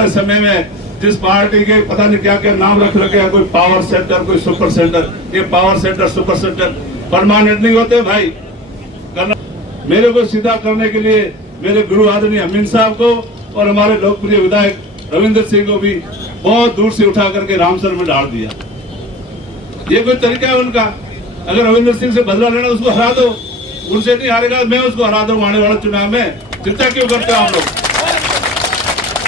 वाले समय में जिस पार्टी के पता नहीं क्या क्या नाम रख रखे हैं, कोई पावर सेंटर, कोई सुपर सेंटर, ये power centre super centre permanent नहीं होते भाई। करना मेरे को सीधा करने के लिए मेरे गुरु आदरणीय अमीन साहब को और हमारे लोकप्रिय विधायक रविंद्र सिंह को भी बहुत दूर से उठा करके रामसर में डाल दिया। ये कोई तरीका है उनका? अगर रविंद्र सिंह से बदला लेना उसको हरा दो, उनसे नहीं हारेगा मैं उसको हरा दूं आने वाले चुनाव में। चिंता क्यों करते हो आप लोग?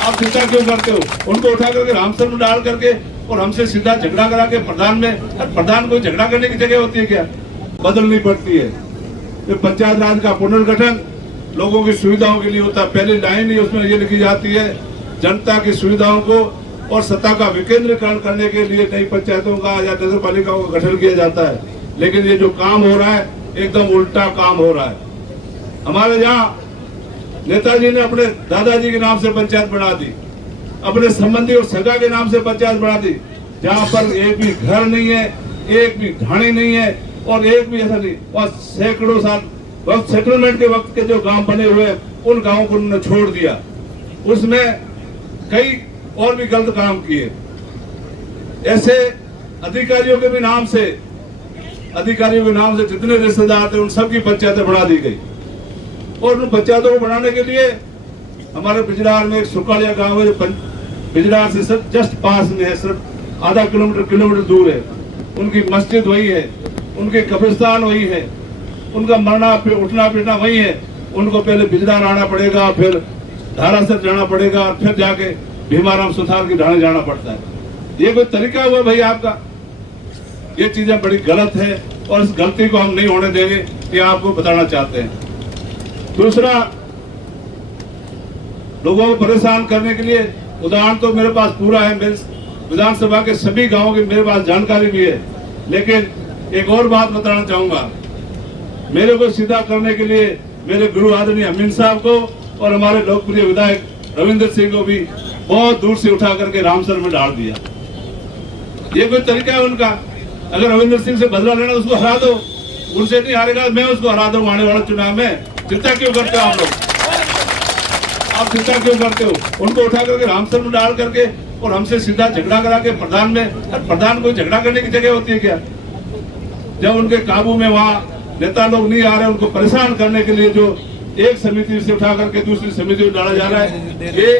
आप चिंता क्यों करते हो? उनको उठा करके रामसर में डाल करके और हमसे सीधा झगड़ा करा के प्रधान में, प्रधान को झगड़ा करने की जगह होती है क्या? बदलनी पड़ती है। तो पंचायत राज का पुनर्गठन लोगों की सुविधाओं के लिए होता है। पहली लाइन ही उसमें ये लिखी जाती है, जनता की सुविधाओं को और सत्ता का विकेंद्रीकरण करने के लिए नई पंचायतों का या नगर पालिकाओं का गठन किया जाता है। लेकिन ये जो काम हो रहा है एकदम उल्टा काम हो रहा है। हमारे यहाँ नेताजी ने अपने दादाजी के नाम से पंचायत बना दी, अपने संबंधी और सगा के नाम से पंचायत बना दी, जहाँ पर एक भी घर नहीं है, एक भी ढाणी नहीं है और एक भी ऐसा नहीं। और सैकड़ों साल वक्त सेटलमेंट के वक्त के जो गांव बने हुए उन गांवों को उन्होंने छोड़ दिया। उसमें कई और भी गलत काम किए। ऐसे अधिकारियों के भी नाम से, अधिकारियों के नाम से जितने रिश्तेदार थे उन सबकी पंचायतें बढ़ा दी गई। और उन पंचायतों को बढ़ाने के लिए हमारे बिजरार में एक सुकालिया गांव है जो बिजरार से सिर्फ जस्ट पास में है, सिर्फ आधा किलोमीटर दूर है। उनकी मस्जिद वही है, उनके कब्रिस्तान वही है, उनका मरना उठना पीटना वही है। उनको पहले बिजरार आना पड़ेगा, फिर धारासर जाना पड़ेगा और फिर जाके भीमाराम सुथार की ढाणे जाना पड़ता है। ये कोई तरीका हुआ भाई आपका? ये चीजें बड़ी गलत है और इस गलती को हम नहीं होने देंगे, ये आपको बताना चाहते हैं। दूसरा, लोगों को परेशान करने के लिए उदाहरण तो मेरे पास पूरा है, मेरे विधानसभा के सभी गांवों की मेरे पास जानकारी भी है। लेकिन एक और बात बताना चाहूंगा, मेरे को सीधा करने के लिए मेरे गुरु आदरणीय अमीन साहब को और हमारे लोकप्रिय विधायक रविंद्र सिंह को भी बहुत दूर से उठा करके रामसर में डाल दिया। ये कोई तरीका है उनका? अगर रविंद्र सिंह से बदला लेना उसको हरा दो, उनसे नहीं हारेगा मैं उसको हरा दूं आने वाले चुनाव में। चिंता क्यों करते हो आप लोग? आप चिंता क्यों करते हो? उनको उठा करके रामसर में डाल करके और हमसे सीधा झगड़ा करा के प्रधान में, प्रधान को झगड़ा करने की जगह होती है क्या? जब उनके काबू में वहाँ नेता लोग नहीं आ रहे, उनको परेशान करने के लिए जो एक समिति से उठा करके दूसरी समिति में डाला जा रहा है, ये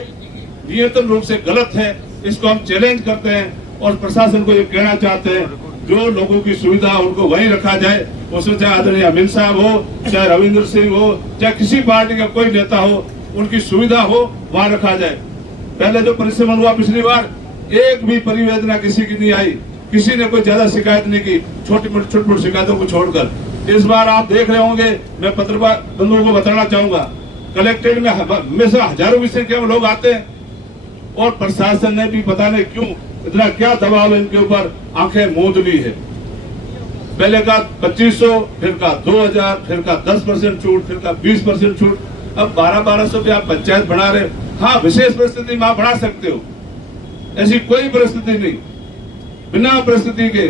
नियंत्रण रूप से गलत है। इसको हम चैलेंज करते हैं और प्रशासन को ये कहना चाहते हैं, जो लोगों की सुविधा उनको वहीं रखा जाए। उसमें चाहे आदरणीय अमीन साहब हो, चाहे रविंद्र सिंह हो, चाहे किसी पार्टी का कोई नेता हो, उनकी सुविधा हो वहां रखा जाए। पहले जो परिश्रम हुआ पिछली बार, एक भी परिवेदना किसी की नहीं आई, किसी ने कोई ज्यादा शिकायत नहीं की, छोटी मोटी शिकायतों को छोड़कर। इस बार आप देख रहे होंगे, मैं पत्रकार बंधुओं को बताना चाहूंगा, कलेक्ट्रेट में हमेशा हजारों की संख्या में लोग आते हैं और प्रशासन ने भी पता नहीं क्यों इतना क्या दबाव इनके ऊपर आंखें मूंद ली है। पहले का 2500, फिर का 2000, फिर का 10% छूट, फिर का 20% छूट, अब 1200 पे आप पंचायत बना रहे। हाँ, विशेष परिस्थिति में आप बढ़ा सकते हो, ऐसी कोई परिस्थिति नहीं। बिना परिस्थिति के,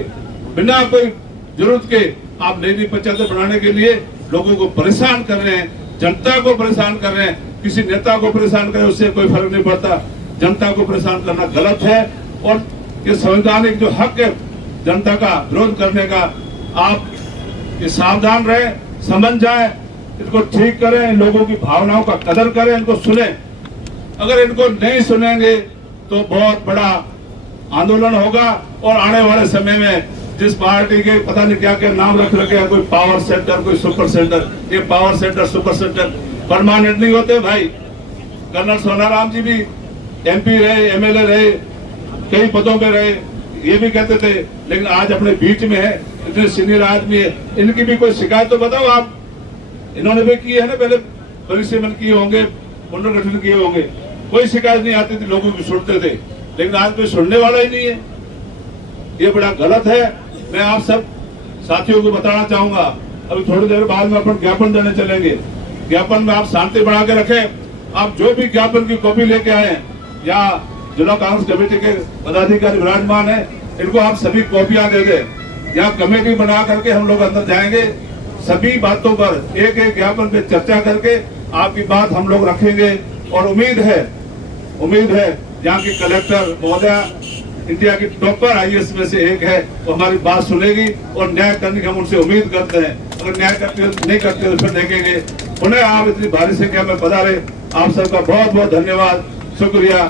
बिना कोई जरूरत के आप नई पंचायतें बनाने के लिए लोगों को परेशान कर रहे हैं, जनता को परेशान कर रहे हैं। किसी नेता को परेशान करें उससे कोई फर्क नहीं पड़ता, जनता को परेशान करना गलत है। और ये संवैधानिक जो हक है जनता का विरोध करने का, आप ये सावधान रहे, समझ जाए, इनको ठीक करें, लोगों की भावनाओं का कदर करें, इनको सुने। अगर इनको नहीं सुनेंगे तो बहुत बड़ा आंदोलन होगा और आने वाले समय में जिस पार्टी के पता नहीं क्या क्या नाम रख रखे हैं, कोई पावर सेंटर, कोई सुपर सेंटर, ये power centre super centre permanent नहीं होते भाई। कर्नल सोनाराम जी भी MP रहे, MLA रहे, कई पदों पे रहे, ये भी कहते थे, लेकिन आज अपने बीच में है, इतने सीनियर आदमी है, इनकी भी कोई शिकायत तो बताओ आप। इन्होंने भी की है ना, पहले परिसीमन किए होंगे, पुनर्गठन किए होंगे, कोई शिकायत नहीं आती थी, लोगों की सुनते थे। लेकिन आज कोई सुनने वाला ही नहीं है, ये बड़ा गलत है। मैं आप सब साथियों को बताना चाहूंगा, अभी थोड़ी देर बाद में अपन ज्ञापन देने चलेंगे। ज्ञापन में आप शांति बढ़ा के रखें। आप जो भी ज्ञापन की कॉपी लेके आए या जिला कांग्रेस कमेटी के पदाधिकारी विराजमान है, इनको आप सभी कॉपियां दे दें। यहाँ कमेटी बना करके हम लोग अंदर जाएंगे, सभी बातों पर एक एक ज्ञापन पे चर्चा करके आपकी बात हम लोग रखेंगे। और उम्मीद है यहाँ की कलेक्टर महोदया इंडिया की टॉपर आईएएस में से एक है, वो हमारी बात सुनेगी और न्याय करने की हम उनसे उम्मीद करते हैं। अगर न्याय करते नहीं करते तो फिर देखेंगे। उन्हें आप इतनी भारी संख्या में पधारे, आप सबका बहुत बहुत धन्यवाद, शुक्रिया।